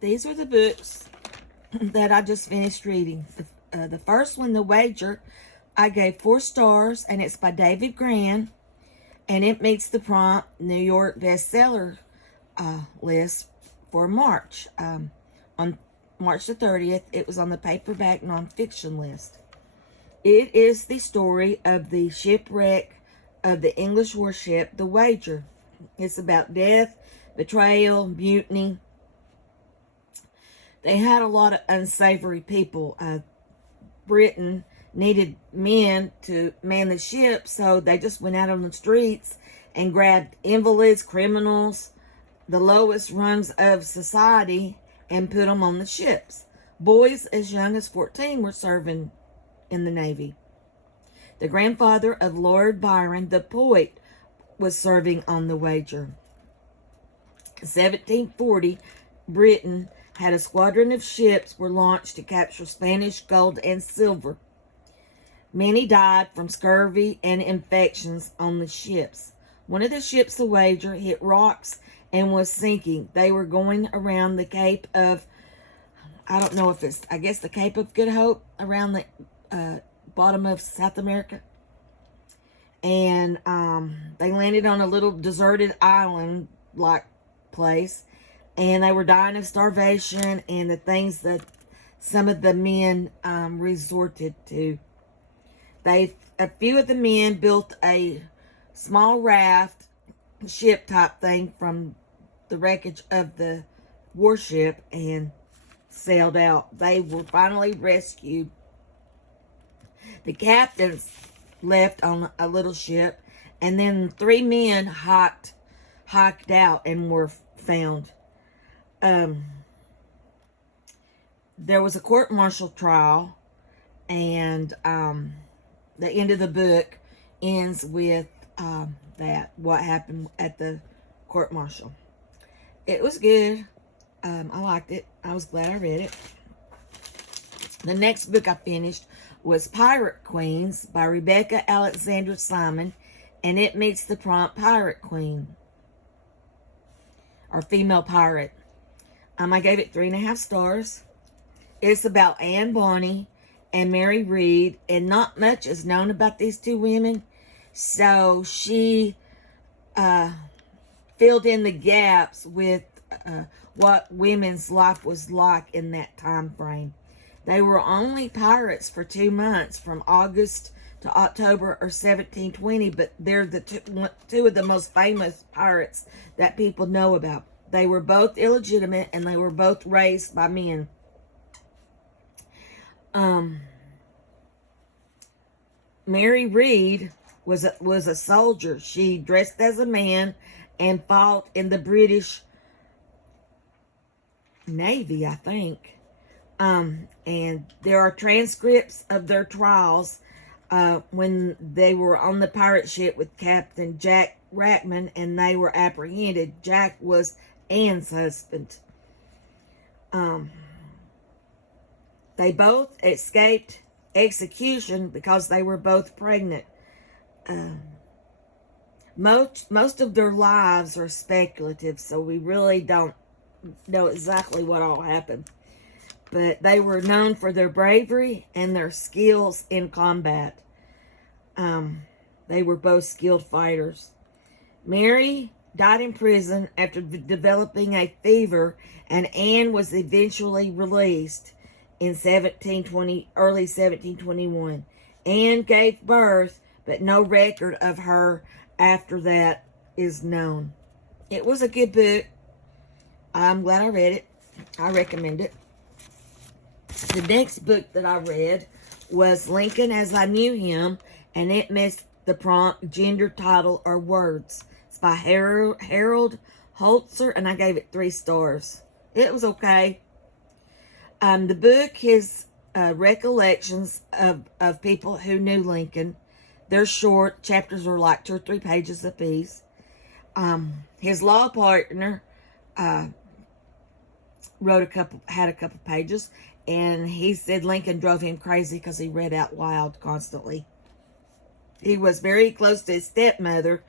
these are the books that I just finished reading. The first one, The Wager, I gave 4 stars, and it's by David Grann, and it meets the prompt New York bestseller list for March. On March the 30th, it was on the paperback nonfiction list. It is the story of the shipwreck of the English warship, The Wager. It's about death, betrayal, mutiny. They had a lot of unsavory people. Britain needed men to man the ship, so they just went out on the streets and grabbed invalids, criminals, the lowest rungs of society, and put them on the ships. Boys as young as 14 were serving in the Navy. The grandfather of Lord Byron, the poet, was serving on The Wager. In 1740, Britain had a squadron of ships were launched to capture Spanish gold and silver. Many died from scurvy and infections on the ships. One of the ships, The Wager, hit rocks and was sinking. They were going around the Cape of, I don't know if it's, I guess the Cape of Good Hope, around the bottom of South America. And they landed on a little deserted island-like place. And they were dying of starvation and the things that some of the men resorted to. A few of the men built a small raft, ship type thing from the wreckage of the warship and sailed out. They were finally rescued. The captains left on a little ship, and then 3 men hiked out and were found. There was a court-martial trial, and the end of the book ends with what happened at the court-martial. It was good. I liked it. I was glad I read it. The next book I finished was Pirate Queens by Rebecca Alexandra Simon, and it meets the prompt Pirate Queen, or female pirate. I gave it 3.5 stars. It's about Anne Bonny and Mary Read, and not much is known about these 2 women. So she filled in the gaps with what women's life was like in that time frame. They were only pirates for 2 months, from August to October or 1720, but they're the two of the most famous pirates that people know about. They were both illegitimate, and they were both raised by men. Mary Read was a soldier. She dressed as a man and fought in the British Navy, I think. And there are transcripts of their trials when they were on the pirate ship with Captain Jack Rackman, and they were apprehended. Jack was Anne's husband. They both escaped execution because they were both pregnant. Most of their lives are speculative, so we really don't know exactly what all happened. But they were known for their bravery and their skills in combat. They were both skilled fighters. Mary died in prison after developing a fever, and Anne was eventually released in early 1721. Anne gave birth, but no record of her after that is known. It was a good book. I'm glad I read it. I recommend it. The next book that I read was Lincoln as I Knew Him, and it missed the prompt Gender, Title, or Words. It's by Harold Holzer, and I gave it 3 stars. It was okay. The book is recollections of people who knew Lincoln. They're short. Chapters are like 2 or 3 pages apiece. His law partner had a couple pages, and he said Lincoln drove him crazy because he read out loud constantly. He was very close to his stepmother,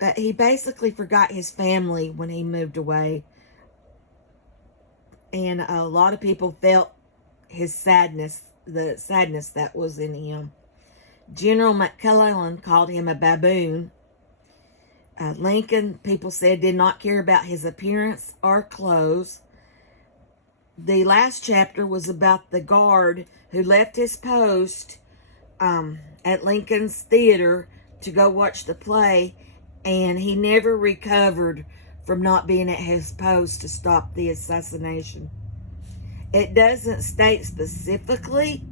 but he basically forgot his family when he moved away. and a lot of people felt his sadness, the sadness that was in him. General McClellan called him a baboon. Lincoln, people said, did not care about his appearance or clothes. The last chapter was about the guard who left his post at Lincoln's Theater to go watch the play, and he never recovered from not being at his post to stop the assassination. It doesn't state specifically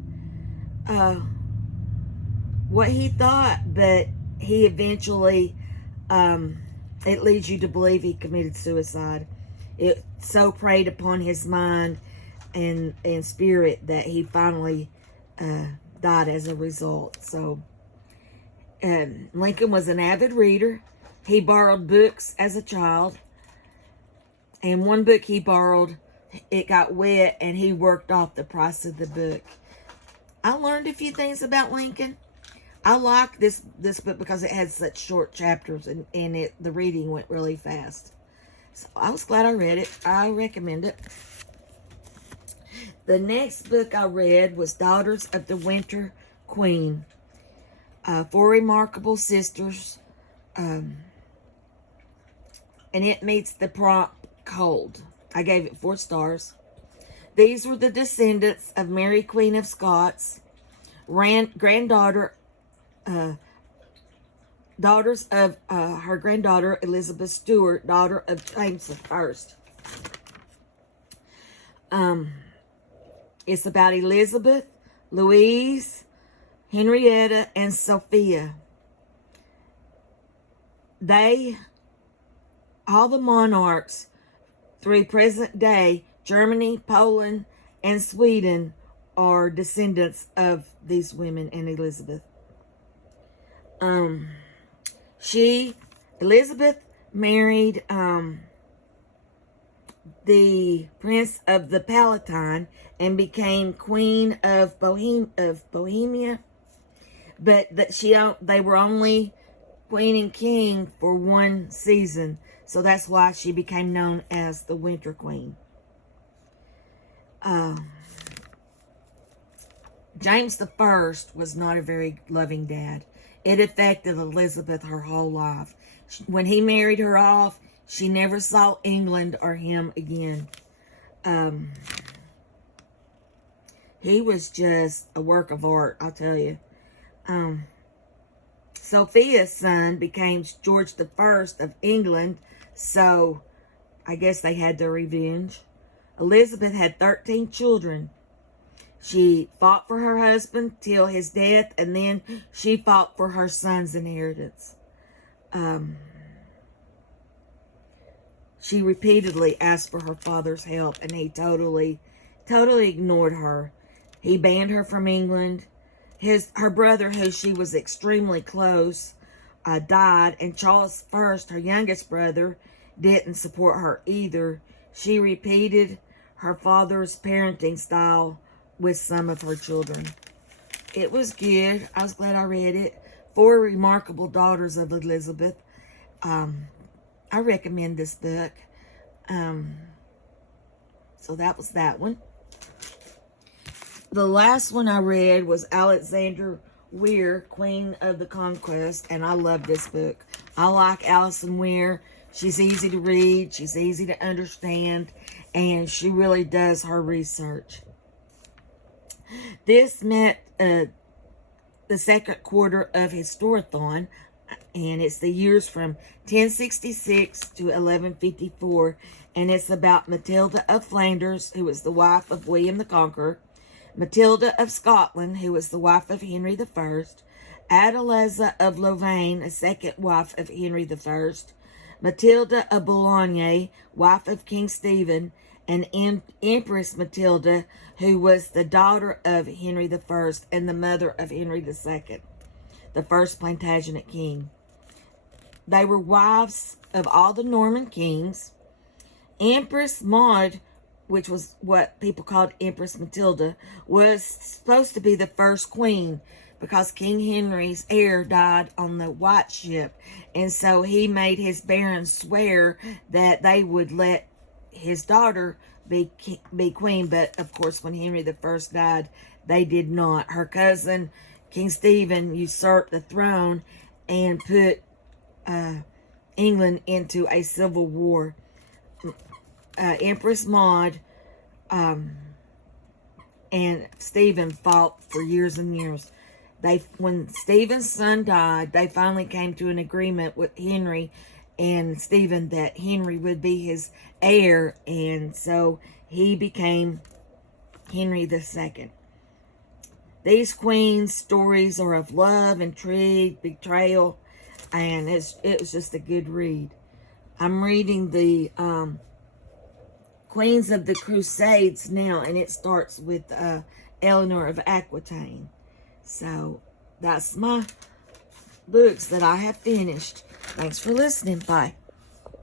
what he thought, but he eventually, it leads you to believe he committed suicide. It so preyed upon his mind and spirit that he finally died as a result. So Lincoln was an avid reader. He borrowed books as a child, and one book he borrowed, it got wet, and he worked off the price of the book. I learned a few things about Lincoln. I like this book because it had such short chapters, and the reading went really fast. So I was glad I read it. I recommend it. The next book I read was Daughters of the Winter Queen. 4 remarkable sisters, and it meets the prompt cold. I gave it 4 stars. These were the descendants of Mary Queen of Scots, granddaughter, daughters of her granddaughter Elizabeth Stuart, daughter of James I. It's about Elizabeth, Louise, Henrietta, and Sophia. All the monarchs through present day, Germany, Poland, and Sweden, are descendants of these women and Elizabeth. Elizabeth married the Prince of the Palatine and became Queen of Bohemia, but they were only Queen and King for 1 season, so that's why she became known as the Winter Queen. James I was not a very loving dad. It affected Elizabeth her whole life. When he married her off, she never saw England or him again. He was just a work of art, I'll tell you. Sophia's son became George I of England, so I guess they had their revenge. Elizabeth had 13 children. She fought for her husband till his death, and then she fought for her son's inheritance. She repeatedly asked for her father's help, and he totally ignored her. He banned her from England. Her brother, who she was extremely close, died, and Charles I, her youngest brother, didn't support her either. She repeated her father's parenting style with some of her children. It was good. I was glad I read it. 4 Remarkable Daughters of Elizabeth. I recommend this book. So that was that one. The last one I read was Alexandra Weir, Queen of the Conquest, and I love this book. I like Alison Weir. She's easy to read. She's easy to understand, and she really does her research. This met the second quarter of Historathon, and it's the years from 1066 to 1154, and it's about Matilda of Flanders, who was the wife of William the Conqueror, Matilda of Scotland, who was the wife of Henry I, Adeliza of Louvain, a second wife of Henry I, Matilda of Boulogne, wife of King Stephen, and Empress Matilda, who was the daughter of Henry I and the mother of Henry II, the first Plantagenet king. They were wives of all the Norman kings. Empress Maud, which was what people called Empress Matilda, was supposed to be the first queen because King Henry's heir died on the White Ship, and so he made his barons swear that they would let his daughter be queen. But of course, when Henry the First died, they did not. Her cousin, King Stephen, usurped the throne and put England into a civil war. Empress Maud and Stephen fought for years and years. When Stephen's son died, they finally came to an agreement with Henry and Stephen that Henry would be his heir, and so he became Henry II. These queens' stories are of love, intrigue, betrayal, and it was just a good read. I'm reading the Queens of the Crusades now, and it starts with Eleanor of Aquitaine. So that's my books that I have finished. Thanks for listening. Bye.